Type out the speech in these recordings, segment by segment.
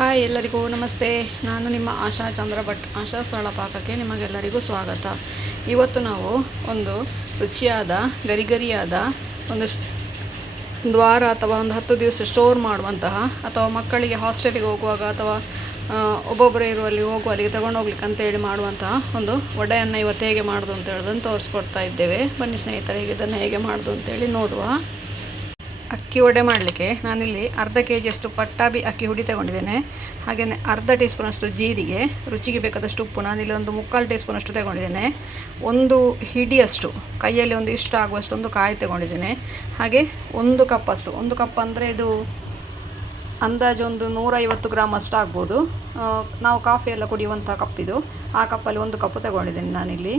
Hi ಎಲ್ಲರಿಗೂ ನಮಸ್ತೆ. ನಾನು ನಿಮ್ಮ ಆಶಾ ಚಂದ್ರ ಭಟ್. ಆಶಾ ಸ್ಥಳ ಪಾಕಕ್ಕೆ ನಿಮಗೆಲ್ಲರಿಗೂ ಸ್ವಾಗತ. ಇವತ್ತು ನಾವು ಒಂದು ರುಚಿಯಾದ ಗರಿಗರಿಯಾದ ಒಂದು ವಾರ ಅಥವಾ ಒಂದು 10 ದಿವಸ ಸ್ಟೋರ್ ಮಾಡುವಂತಹ ಅಥವಾ ಮಕ್ಕಳಿಗೆ ಹಾಸ್ಟೆಲಿಗೆ ಹೋಗುವಾಗ ಅಥವಾ ಒಬ್ಬೊಬ್ಬರೇ ಇರುವಲ್ಲಿ ಹೋಗುವಲ್ಲಿಗೆ ತಗೊಂಡೋಗ್ಲಿಕ್ಕೆ ಅಂತೇಳಿ ಮಾಡುವಂತಹ ಒಂದು ವಡೆಯನ್ನು ಇವತ್ತು ಹೇಗೆ ಮಾಡೋದು ಅಂತ ಹೇಳೋದನ್ನು ತೋರಿಸ್ಕೊಡ್ತಾ ಇದ್ದೇವೆ. ಬನ್ನಿ ಸ್ನೇಹಿತರೆ, ಇದನ್ನು ಹೇಗೆ ಮಾಡೋದು ಅಂತೇಳಿ ನೋಡುವ. ಅಕ್ಕಿ ವಡೆ ಮಾಡಲಿಕ್ಕೆ ನಾನಿಲ್ಲಿ ಅರ್ಧ ಕೆಜಿಯಷ್ಟು ಪಟ್ಟಾಬಿ ಅಕ್ಕಿ ಹುಡಿ ತಗೊಂಡಿದ್ದೇನೆ. ಹಾಗೆಯೇ ಅರ್ಧ ಟೀ ಸ್ಪೂನಷ್ಟು ಜೀರಿಗೆ, ರುಚಿಗೆ ಬೇಕಾದಷ್ಟು ಉಪ್ಪು, ನಾನಿಲ್ಲಿ ಒಂದು 3/4 ಟೀ ಸ್ಪೂನಷ್ಟು ತಗೊಂಡಿದ್ದೇನೆ. ಒಂದು ಹಿಡಿಯಷ್ಟು ಕೈಯಲ್ಲಿ ಒಂದು ಇಷ್ಟ ಆಗುವಷ್ಟು ಒಂದು ಕಾಯಿ ತಗೊಂಡಿದ್ದೇನೆ. ಹಾಗೆ 1 ಕಪ್ಪಷ್ಟು, 1 ಕಪ್ ಅಂದರೆ ಇದು ಅಂದಾಜು ಒಂದು 150 ಗ್ರಾಮ್ ಅಷ್ಟು ಆಗ್ಬೋದು. ನಾವು ಕಾಫಿ ಎಲ್ಲ ಕುಡಿಯುವಂಥ ಕಪ್ಪಿದು, ಆ ಕಪ್ಪಲ್ಲಿ 1 ಕಪ್ ತಗೊಂಡಿದ್ದೇನೆ ನಾನಿಲ್ಲಿ.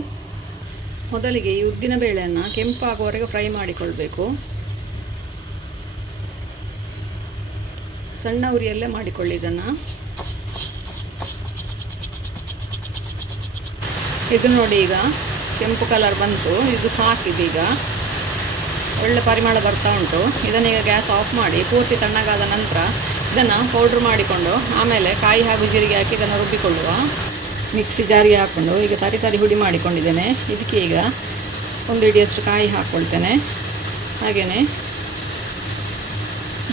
ಮೊದಲಿಗೆ ಈ ಉದ್ದಿನ ಬೇಳೆಯನ್ನು ಕೆಂಪಾಗುವವರೆಗೆ ಫ್ರೈ ಮಾಡಿಕೊಳ್ಬೇಕು. ಸಣ್ಣ ಉರಿಯಲ್ಲೇ ಮಾಡಿಕೊಳ್ಳಿ ಇದನ್ನು. ಇದು ನೋಡಿ, ಈಗ ಕೆಂಪು ಕಲರ್ ಬಂತು, ಇದು ಸಾಕಿದೆ. ಈಗ ಒಳ್ಳೆ ಪರಿಮಳ ಬರ್ತಾ ಉಂಟು. ಇದನ್ನೀಗ ಗ್ಯಾಸ್ ಆಫ್ ಮಾಡಿ ಪೂರ್ತಿ ತಣ್ಣಗಾದ ನಂತರ ಇದನ್ನು ಪೌಡ್ರ್ ಮಾಡಿಕೊಂಡು ಆಮೇಲೆ ಕಾಯಿ ಹಾಗೂ ಜೀರಿಗೆ ಹಾಕಿ ಇದನ್ನು ರುಬ್ಬಿಕೊಳ್ಳುವ. ಮಿಕ್ಸಿ ಜಾರಿಗೆ ಹಾಕ್ಕೊಂಡು ಈಗ ತರಿ ಹುಡಿ ಮಾಡಿಕೊಂಡಿದ್ದೇನೆ. ಇದಕ್ಕೆ ಈಗ 1 ಹಿಡಿಯಷ್ಟು ಕಾಯಿ ಹಾಕ್ಕೊಳ್ತೇನೆ. ಹಾಗೆಯೇ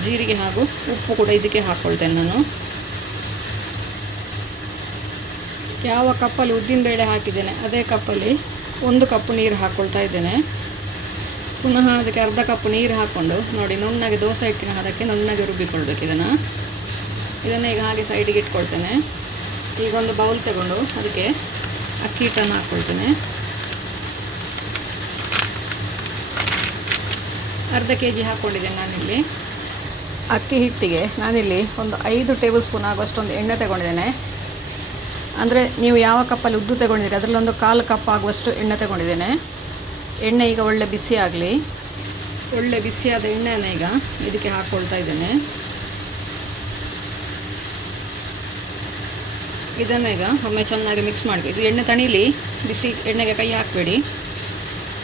ಜೀರಿಗೆ ಹಾಗೂ ಉಪ್ಪು ಕೂಡ ಇದಕ್ಕೆ ಹಾಕ್ಕೊಳ್ತೇನೆ ನಾನು. ಯಾವ ಕಪ್ಪಲ್ಲಿ ಉದ್ದಿನಬೇಳೆ ಹಾಕಿದ್ದೇನೆ ಅದೇ ಕಪ್ಪಲ್ಲಿ 1 ಕಪ್ ನೀರು ಹಾಕ್ಕೊಳ್ತಾ ಇದ್ದೇನೆ. ಪುನಃ ಅದಕ್ಕೆ ಅರ್ಧ ಕಪ್ ನೀರು ಹಾಕ್ಕೊಂಡು ನೋಡಿ, ನುಣ್ಣಗೆ ದೋಸೆ ಹಿಟ್ಟಿನ ಹದಕ್ಕೆ ನುಣ್ಣಗೆ ರುಬ್ಬಿಕೊಳ್ಬೇಕು ಇದನ್ನು ಈಗ ಹಾಗೆ ಸೈಡಿಗೆ ಇಟ್ಕೊಳ್ತೇನೆ. ಈಗ ಒಂದು ಬೌಲ್ ತಗೊಂಡು ಅದಕ್ಕೆ ಅಕ್ಕಿ ಹಿಟ್ಟನ್ನು ಹಾಕ್ಕೊಳ್ತೇನೆ. ಅರ್ಧ ಕೆಜಿ ಹಾಕ್ಕೊಂಡಿದ್ದೇನೆ ನಾನಿಲ್ಲಿ. ಅಕ್ಕಿ ಹಿಟ್ಟಿಗೆ ನಾನಿಲ್ಲಿ ಒಂದು 5 ಟೇಬಲ್ ಸ್ಪೂನ್ ಆಗುವಷ್ಟು ಒಂದು ಎಣ್ಣೆ ತಗೊಂಡಿದ್ದೇನೆ. ಅಂದರೆ ನೀವು ಯಾವ ಕಪ್ಪಲ್ಲಿ ಉದ್ದು ತಗೊಂಡಿದ್ದೀರಿ ಅದರಲ್ಲಿ ಒಂದು 1/4 ಕಪ್ ಆಗುವಷ್ಟು ಎಣ್ಣೆ ತಗೊಂಡಿದ್ದೇನೆ. ಎಣ್ಣೆ ಈಗ ಒಳ್ಳೆ ಬಿಸಿ ಆಗಲಿ. ಒಳ್ಳೆ ಬಿಸಿಯಾದ ಎಣ್ಣೆಯನ್ನು ಈಗ ಇದಕ್ಕೆ ಹಾಕ್ಕೊಳ್ತಾ ಇದ್ದೇನೆ. ಇದನ್ನು ಈಗ ಒಮ್ಮೆ ಚೆನ್ನಾಗಿ ಮಿಕ್ಸ್ ಮಾಡಬೇಕು. ಇದು ಎಣ್ಣೆ ತಣಿಲಿ, ಬಿಸಿ ಎಣ್ಣೆಗೆ ಕೈ ಹಾಕಬೇಡಿ.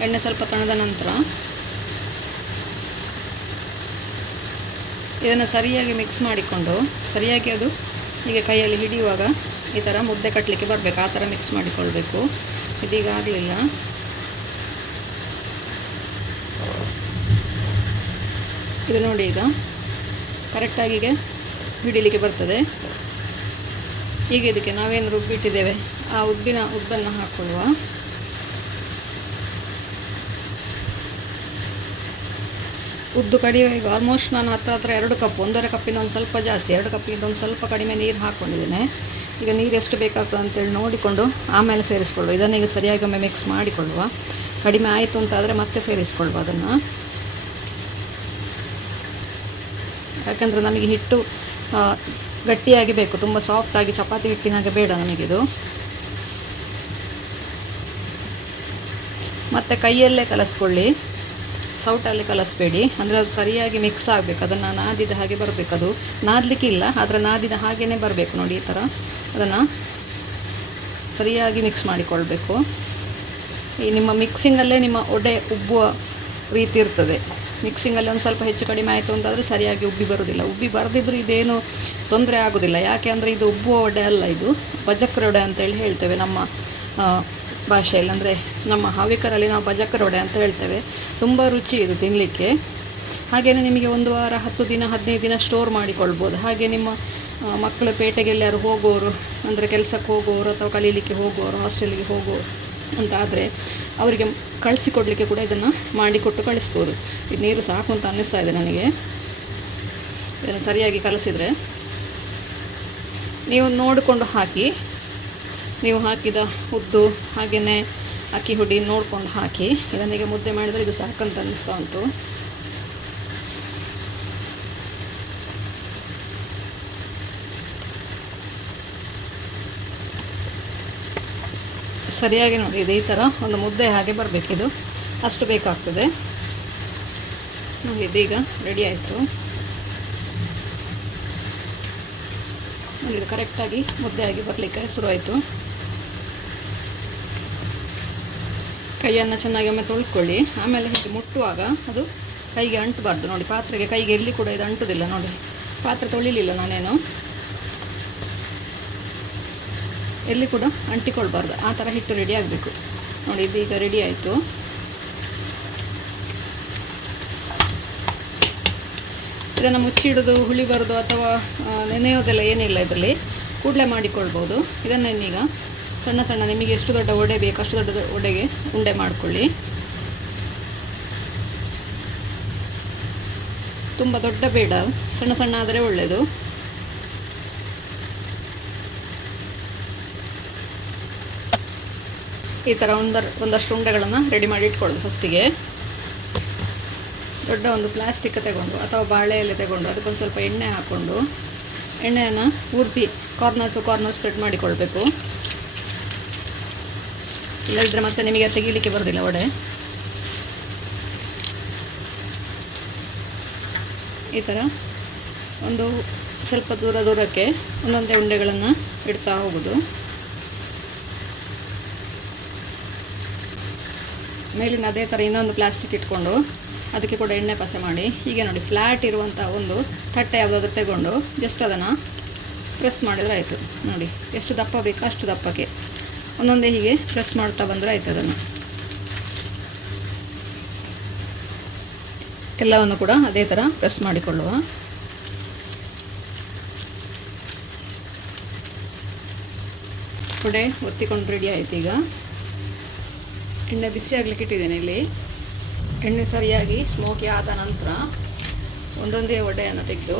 ಎಣ್ಣೆ ಸ್ವಲ್ಪ ತಣದ ನಂತರ ಇದನ್ನು ಸರಿಯಾಗಿ ಮಿಕ್ಸ್ ಮಾಡಿಕೊಂಡು ಸರಿಯಾಗಿ ಅದು ಹೀಗೆ ಕೈಯಲ್ಲಿ ಹಿಡಿಯುವಾಗ ಈ ಥರ ಮುದ್ದೆ ಕಟ್ಟಲಿಕ್ಕೆ ಬರಬೇಕು, ಆ ಥರ ಮಿಕ್ಸ್ ಮಾಡಿಕೊಳ್ಬೇಕು. ಇದೀಗ ಆಗಲಿಲ್ಲ. ಇದು ನೋಡಿ, ಈಗ ಕರೆಕ್ಟಾಗಿ ಹಿಡಿಲಿಕ್ಕೆ ಬರ್ತದೆ. ಈಗ ಇದಕ್ಕೆ ನಾವೇನು ರುಬ್ಬಿಟ್ಟಿದ್ದೇವೆ ಆ ಉದ್ದನ್ನು ಹಾಕ್ಕೊಳ್ಳುವ. ಉದ್ದು ಕಡಿಮೆ, ಈಗ ಆಲ್ಮೋಸ್ಟ್ ನಾನು ಹತ್ರ 2 ಕಪ್, 1.5 ಕಪ್ಪಿಂದ ಒಂದು ಸ್ವಲ್ಪ ಜಾಸ್ತಿ, 2 ಕಪ್ಪಿಂದ ಒಂದು ಸ್ವಲ್ಪ ಕಡಿಮೆ ನೀರು ಹಾಕ್ಕೊಂಡಿದ್ದೇನೆ. ಈಗ ನೀರು ಎಷ್ಟು ಬೇಕಾಗ್ತದೆ ಅಂತೇಳಿ ನೋಡಿಕೊಂಡು ಆಮೇಲೆ ಸೇರಿಸ್ಕೊಳ್ಳುವ. ಇದನ್ನೀಗ ಸರಿಯಾಗಿ ಒಮ್ಮೆ ಮಿಕ್ಸ್ ಮಾಡಿಕೊಳ್ಳುವ. ಕಡಿಮೆ ಆಯಿತು ಅಂತಾದರೆ ಮತ್ತೆ ಸೇರಿಸ್ಕೊಳ್ಳುವ ಅದನ್ನು. ಯಾಕಂದರೆ ನಮಗೆ ಹಿಟ್ಟು ಗಟ್ಟಿಯಾಗಿ ಬೇಕು, ತುಂಬ ಸಾಫ್ಟಾಗಿ ಚಪಾತಿ ಹಿಟ್ಟಿನಾಗೆ ಬೇಡ ನಮಗಿದು. ಮತ್ತು ಕೈಯಲ್ಲೇ ಕಲಸ್ಕೊಳ್ಳಿ, ಸೌಟಲ್ಲಿ ಕಲಿಸ್ಬೇಡಿ. ಅಂದರೆ ಅದು ಸರಿಯಾಗಿ ಮಿಕ್ಸ್ ಆಗಬೇಕು. ಅದನ್ನು ನಾದಿದ ಹಾಗೆ ಬರಬೇಕು. ಅದು ನಾದಲಿಕ್ಕಿಲ್ಲ, ಆದರೆ ನಾದಿದ ಹಾಗೇ ಬರಬೇಕು. ನೋಡಿ, ಈ ಥರ ಅದನ್ನು ಸರಿಯಾಗಿ ಮಿಕ್ಸ್ ಮಾಡಿಕೊಳ್ಬೇಕು. ಈ ನಿಮ್ಮ ಮಿಕ್ಸಿಂಗಲ್ಲೇ ನಿಮ್ಮ ಒಡೆ ಉಬ್ಬುವ ರೀತಿ ಇರ್ತದೆ. ಮಿಕ್ಸಿಂಗಲ್ಲಿ ಒಂದು ಸ್ವಲ್ಪ ಹೆಚ್ಚು ಕಡಿಮೆ ಆಯಿತು ಅಂತಾದರೆ ಸರಿಯಾಗಿ ಉಬ್ಬಿ ಬರೋದಿಲ್ಲ. ಉಬ್ಬಿ ಬರದಿದ್ದರೂ ಇದೇನು ತೊಂದರೆ ಆಗೋದಿಲ್ಲ. ಯಾಕೆ ಅಂದರೆ ಇದು ಉಬ್ಬುವ ಒಡೆ ಅಲ್ಲ, ಇದು ಬಜಕ್ರ ಒಡೆ ಅಂತೇಳಿ ಹೇಳ್ತೇವೆ ನಮ್ಮ ಭಾಷೆಯಲ್ಲಿ. ಅಂದರೆ ನಮ್ಮ ಹವ್ಯಕರಲ್ಲಿ ನಾವು ಬಜಕರ ವಡೆ ಅಂತ ಹೇಳ್ತೇವೆ. ತುಂಬ ರುಚಿ ಇದು ತಿನ್ನಲಿಕ್ಕೆ. ಹಾಗೆಯೇ ನಿಮಗೆ 1 ವಾರ, 10 ದಿನ, 15 ದಿನ ಸ್ಟೋರ್ ಮಾಡಿಕೊಳ್ಬೋದು. ಹಾಗೆ ನಿಮ್ಮ ಮಕ್ಕಳು ಪೇಟೆಗೆ ಎಲ್ಲರೂ ಹೋಗೋರು, ಅಂದರೆ ಕೆಲಸಕ್ಕೆ ಹೋಗೋರು ಅಥವಾ ಕಲೀಲಿಕ್ಕೆ ಹೋಗೋರು, ಹಾಸ್ಟೆಲಿಗೆ ಹೋಗೋರು ಅಂತ ಆದರೆ ಅವರಿಗೆ ಕಳಿಸಿಕೊಡ್ಲಿಕ್ಕೆ ಕೂಡ ಇದನ್ನು ಮಾಡಿಕೊಟ್ಟು ಕಳಿಸ್ಬೋದು. ಇದು ನೀರು ಸಾಕು ಅಂತ ಅನ್ನಿಸ್ತಾ ಇದೆ ನನಗೆ. ಇದನ್ನು ಸರಿಯಾಗಿ ಕಲಸಿದರೆ ನೀವು ನೋಡಿಕೊಂಡು ಹಾಕಿ. ನೀವು ಹಾಕಿದ ಉದ್ದು ಹಾಗೆಯೇ ಅಕ್ಕಿ ಹುಡಿ ನೋಡ್ಕೊಂಡು ಹಾಕಿ. ಇದನ್ನೀಗ ಮುದ್ದೆ ಮಾಡಿದರೆ ಇದು ಸಾಕಂತ ಅನ್ನಿಸ್ತಾ ಉಂಟು. ಸರಿಯಾಗಿ ನೋಡಿ, ಇದು ಈ ಥರ ಒಂದು ಮುದ್ದೆ ಹಾಗೆ ಬರಬೇಕಿದು, ಅಷ್ಟು ಬೇಕಾಗ್ತದೆ. ನೋಡಿ, ಇದೀಗ ರೆಡಿ ಆಯಿತು. ನೋಡಿ, ಇದು ಕರೆಕ್ಟಾಗಿ ಮುದ್ದೆಯಾಗಿ ಬರಲಿಕ್ಕೆ ಶುರುವಾಯಿತು. ಕೈಯನ್ನು ಚೆನ್ನಾಗಿ ಒಮ್ಮೆ ತೊಳ್ಕೊಳ್ಳಿ. ಆಮೇಲೆ ಹೀಗೆ ಮುಟ್ಟುವಾಗ ಅದು ಕೈಗೆ ಅಂಟಬಾರ್ದು. ನೋಡಿ, ಪಾತ್ರೆಗೆ ಕೈಗೆ ಎಲ್ಲಿ ಕೂಡ ಇದು ಅಂಟುವುದಿಲ್ಲ. ನೋಡಿ, ಪಾತ್ರೆ ತೊಳಿಲಿಲ್ಲ ನಾನೇನು. ಎಲ್ಲಿ ಕೂಡ ಅಂಟಿಕೊಳ್ಬಾರ್ದು, ಆ ಥರ ಹಿಟ್ಟು ರೆಡಿ ಆಗಬೇಕು. ನೋಡಿ ಇದು ಈಗ ರೆಡಿ ಆಯಿತು. ಇದನ್ನು ಮುಚ್ಚಿಡೋದು, ಹುಳಿ ಬರೋದು ಅಥವಾ ನೆನೆಯೋದೆಲ್ಲ ಏನಿಲ್ಲ, ಇದರಲ್ಲಿ ಕೂಡಲೇ ಮಾಡಿಕೊಳ್ಬೋದು. ಇದನ್ನೀಗ ಸಣ್ಣ ಸಣ್ಣ ನಿಮಗೆ ಎಷ್ಟು ದೊಡ್ಡ ಒಡೆ ಬೇಕು ಅಷ್ಟು ದೊಡ್ಡ ಒಡೆಗೆ ಉಂಡೆ ಮಾಡಿಕೊಳ್ಳಿ. ತುಂಬ ದೊಡ್ಡ ಬೇಡ, ಸಣ್ಣ ಸಣ್ಣ ಆದರೆ ಒಳ್ಳೆಯದು. ಈ ಥರ ಒಂದಷ್ಟು ಉಂಡೆಗಳನ್ನು ರೆಡಿ ಮಾಡಿ ಇಟ್ಕೊಳ್ಳೋದು. ಫಸ್ಟಿಗೆ ದೊಡ್ಡ ಒಂದು ಪ್ಲಾಸ್ಟಿಕ್ ತಗೊಂಡು ಅಥವಾ ಬಾಳೆ ಎಲೆ ತಗೊಂಡು ಅದಕ್ಕೊಂದು ಸ್ವಲ್ಪ ಎಣ್ಣೆ ಹಾಕ್ಕೊಂಡು ಎಣ್ಣೆಯನ್ನು ಪೂರ್ತಿ ಕಾರ್ನರ್ ಟು ಕಾರ್ನರ್ ಸ್ಪ್ರೆಡ್ ಮಾಡಿಕೊಳ್ಬೇಕು. ಇಲ್ಲದಿದ್ದರೆ ಮತ್ತೆ ನಿಮಗೆ ತೆಗೀಲಿಕ್ಕೆ ಬರೋದಿಲ್ಲ ವಡೆ. ಈ ಥರ ಒಂದು ಸ್ವಲ್ಪ ದೂರಕ್ಕೆ ಒಂದೊಂದೇ ಉಂಡೆಗಳನ್ನು ಇಡ್ತಾ ಹೋಗೋದು. ಮೇಲಿನ ಅದೇ ಥರ ಇನ್ನೊಂದು ಪ್ಲಾಸ್ಟಿಕ್ ಇಟ್ಕೊಂಡು ಅದಕ್ಕೆ ಕೂಡ ಎಣ್ಣೆ ಪಸೆ ಮಾಡಿ, ಹೀಗೆ ನೋಡಿ ಫ್ಲ್ಯಾಟ್ ಇರುವಂಥ ಒಂದು ತಟ್ಟೆ ಯಾವುದಾದ್ರೂ ತಗೊಂಡು ಜಸ್ಟ್ ಅದನ್ನು ಪ್ರೆಸ್ ಮಾಡಿದರೆ ಆಯಿತು. ನೋಡಿ ಎಷ್ಟು ದಪ್ಪ ಬೇಕೋ ಅಷ್ಟು ದಪ್ಪಕ್ಕೆ ಒಂದೊಂದೇ ಹೀಗೆ ಪ್ರೆಸ್ ಮಾಡ್ತಾ ಬಂದರೆ ಆಯ್ತು. ಅದನ್ನು ಎಲ್ಲವನ್ನು ಕೂಡ ಅದೇ ಥರ ಪ್ರೆಸ್ ಮಾಡಿಕೊಳ್ಳುವ. ವಡೆ ಒತ್ತಿಕೊಂಡು ರೆಡಿ ಆಯಿತು. ಈಗ ಎಣ್ಣೆ ಬಿಸಿ ಆಗಲಿಕ್ಕೆ ಇಟ್ಟಿದ್ದೇನೆ. ಇಲ್ಲಿ ಎಣ್ಣೆ ಸರಿಯಾಗಿ ಸ್ಮೋಕಿ ಆದ ನಂತರ ಒಂದೊಂದೇ ವಡೆಯನ್ನು ತೆಗೆದು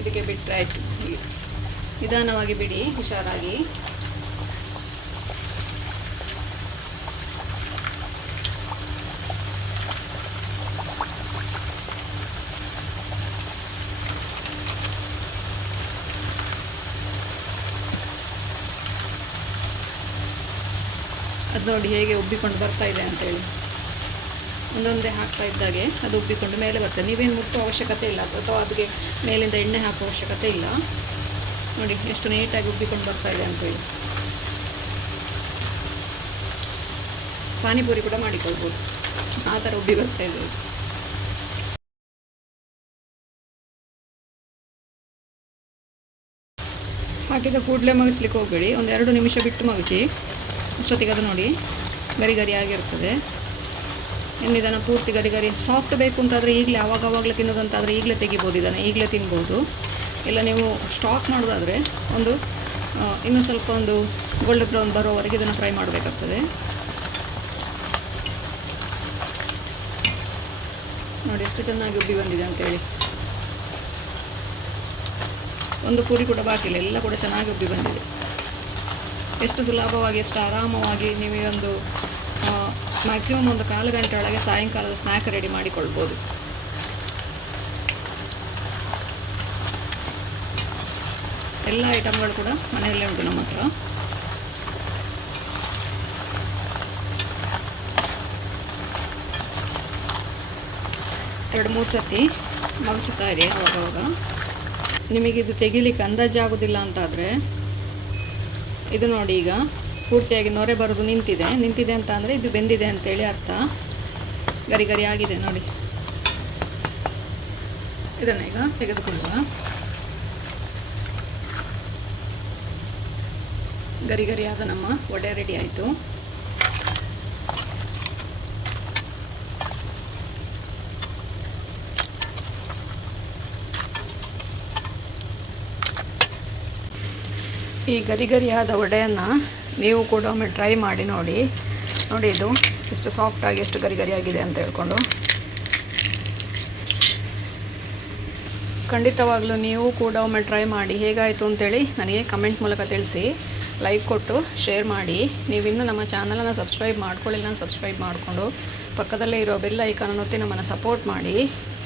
ಇದಕ್ಕೆ ಬಿಟ್ಟರೆ ಆಯಿತು. ನಿಧಾನವಾಗಿ ಬಿಡಿ, ಹುಷಾರಾಗಿ. ಅದು ನೋಡಿ ಹೇಗೆ ಉಬ್ಬಿಕೊಂಡು ಬರ್ತಾ ಇದೆ ಅಂತೇಳಿ. ಒಂದೊಂದೇ ಹಾಕ್ತಾ ಇದ್ದಾಗೆ ಅದು ಉಬ್ಬಿಕೊಂಡು ಮೇಲೆ ಬರ್ತದೆ. ನೀವೇನು ಮುಟ್ಟುವ ಅವಶ್ಯಕತೆ ಇಲ್ಲ ಅಥವಾ ಅದಕ್ಕೆ ಮೇಲಿಂದ ಎಣ್ಣೆ ಹಾಕುವ ಅವಶ್ಯಕತೆ ಇಲ್ಲ. ನೋಡಿ ಎಷ್ಟು ನೀಟಾಗಿ ಉಬ್ಬಿಕೊಂಡು ಬರ್ತಾ ಇದೆ ಅಂತೇಳಿ. ಪಾನಿಪುರಿ ಕೂಡ ಮಾಡಿಕೊಳ್ಬೋದು, ಆ ಥರ ಉಬ್ಬಿ ಬರ್ತಾ ಇದೆ. ಹಾಕಿದ ಕೂಡಲೇ ಮಗಿಸ್ಲಿಕ್ಕೆ ಹೋಗಬೇಡಿ, ಒಂದು 2 ನಿಮಿಷ ಬಿಟ್ಟು ಮಗಿಸಿ. ಅಷ್ಟೊತ್ತಿಗೆ ಅದು ನೋಡಿ ಗರಿ ಗರಿ ಆಗಿರ್ತದೆ. ಇನ್ನು ಇದನ್ನು ಪೂರ್ತಿ ಗರಿ ಗರಿ ಸಾಫ್ಟ್ ಬೇಕು ಅಂತಾದರೆ ಈಗಲೇ ಆವಾಗಲೇ ತಿನ್ನೋದಂತಾದರೆ ಈಗಲೇ ತೆಗಿಬೋದು, ಇದನ್ನು ಈಗಲೇ ತಿನ್ಬೋದು. ಇಲ್ಲ ನೀವು ಸ್ಟಾಕ್ ಮಾಡೋದಾದರೆ ಇನ್ನೂ ಸ್ವಲ್ಪ ಒಂದು ಗೋಲ್ಡ್ ಬ್ರೌನ್ ಬರೋವರೆಗೆ ಇದನ್ನು ಫ್ರೈ ಮಾಡಬೇಕಾಗ್ತದೆ. ನೋಡಿ ಎಷ್ಟು ಚೆನ್ನಾಗಿ ಉಬ್ಬಿ ಬಂದಿದೆ ಅಂತೇಳಿ. ಒಂದು ಪೂರಿ ಕೂಡ ಬಾಕಿ ಇಲ್ಲ, ಎಲ್ಲ ಕೂಡ ಚೆನ್ನಾಗಿ ಉಬ್ಬಿ ಬಂದಿದೆ. ಎಷ್ಟು ಸುಲಭವಾಗಿ, ಎಷ್ಟು ಆರಾಮವಾಗಿ ನೀವು ಒಂದು ಮ್ಯಾಕ್ಸಿಮಮ್ ಒಂದು 1/4 ಗಂಟೆ ಒಳಗೆ ಸಾಯಂಕಾಲದ ಸ್ನ್ಯಾಕ್ ರೆಡಿ ಮಾಡಿಕೊಳ್ಬೋದು. ಎಲ್ಲ ಐಟಮ್ಗಳು ಕೂಡ ಮನೆಯಲ್ಲೇ ಉಂಟು ನಮ್ಮ ಹತ್ರ. ಎರಡು ಮೂರು ಸತಿ ಮಗಚುತ್ತಾ ಇದೆ ಅವಾಗವಾಗ. ನಿಮಗಿದು ತೆಗಿಲಿಕ್ಕೆ ಅಂದಾಜಾಗೋದಿಲ್ಲ ಅಂತಾದರೆ ಇದು ನೋಡಿ, ಈಗ ಪೂರ್ತಿಯಾಗಿ ನೊರೆ ಬರೋದು ನಿಂತಿದೆ ಅಂತ ಅಂದರೆ ಇದು ಬೆಂದಿದೆ ಅಂತೇಳಿ ಅರ್ಥ. ಗರಿ ಗರಿ ಆಗಿದೆ ನೋಡಿ. ಇದನ್ನು ಈಗ ತೆಗೆದುಕೊಳ್ಳುವ. ಗರಿ ಗರಿಯಾದ ನಮ್ಮ ವಡೆ ರೆಡಿ ಆಯಿತು. ಈ ಗರಿ ಗರಿಯಾದ ವಡೆಯನ್ನು ನೀವು ಕೂಡ ಒಮ್ಮೆ ಟ್ರೈ ಮಾಡಿ ನೋಡಿ. ಇದು ಎಷ್ಟು ಸಾಫ್ಟಾಗಿ ಎಷ್ಟು ಗರಿ ಗರಿಯಾಗಿದೆ ಅಂತ ಹೇಳ್ಕೊಂಡು. ಖಂಡಿತವಾಗ್ಲೂ ನೀವು ಕೂಡ ಒಮ್ಮೆ ಟ್ರೈ ಮಾಡಿ ಹೇಗಾಯಿತು ಅಂತೇಳಿ ನನಗೆ ಕಮೆಂಟ್ ಮೂಲಕ ತಿಳಿಸಿ. ಲೈಕ್ ಕೊಟ್ಟು ಶೇರ್ ಮಾಡಿ. ನೀವಿನ್ನೂ ನಮ್ಮ ಚಾನಲನ್ನು ಸಬ್ಸ್ಕ್ರೈಬ್ ಮಾಡ್ಕೊಳ್ಳಿಲ್ಲ, ಸಬ್ಸ್ಕ್ರೈಬ್ ಮಾಡಿಕೊಂಡು ಪಕ್ಕದಲ್ಲೇ ಇರೋ ಬೆಲ್ ಐಕಾನನ್ನು ಒತ್ತಿ ನಮ್ಮನ್ನು ಸಪೋರ್ಟ್ ಮಾಡಿ.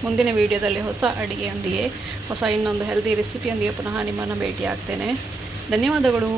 ಮುಂದಿನ ವೀಡಿಯೋದಲ್ಲಿ ಹೊಸ ಅಡುಗೆಯೊಂದಿಗೆ, ಹೊಸ ಇನ್ನೊಂದು ಹೆಲ್ದಿ ರೆಸಿಪಿಯೊಂದಿಗೆ ಪುನಃ ನಿಮ್ಮನ್ನು ಭೇಟಿ ಆಗ್ತೇನೆ. ಧನ್ಯವಾದಗಳು.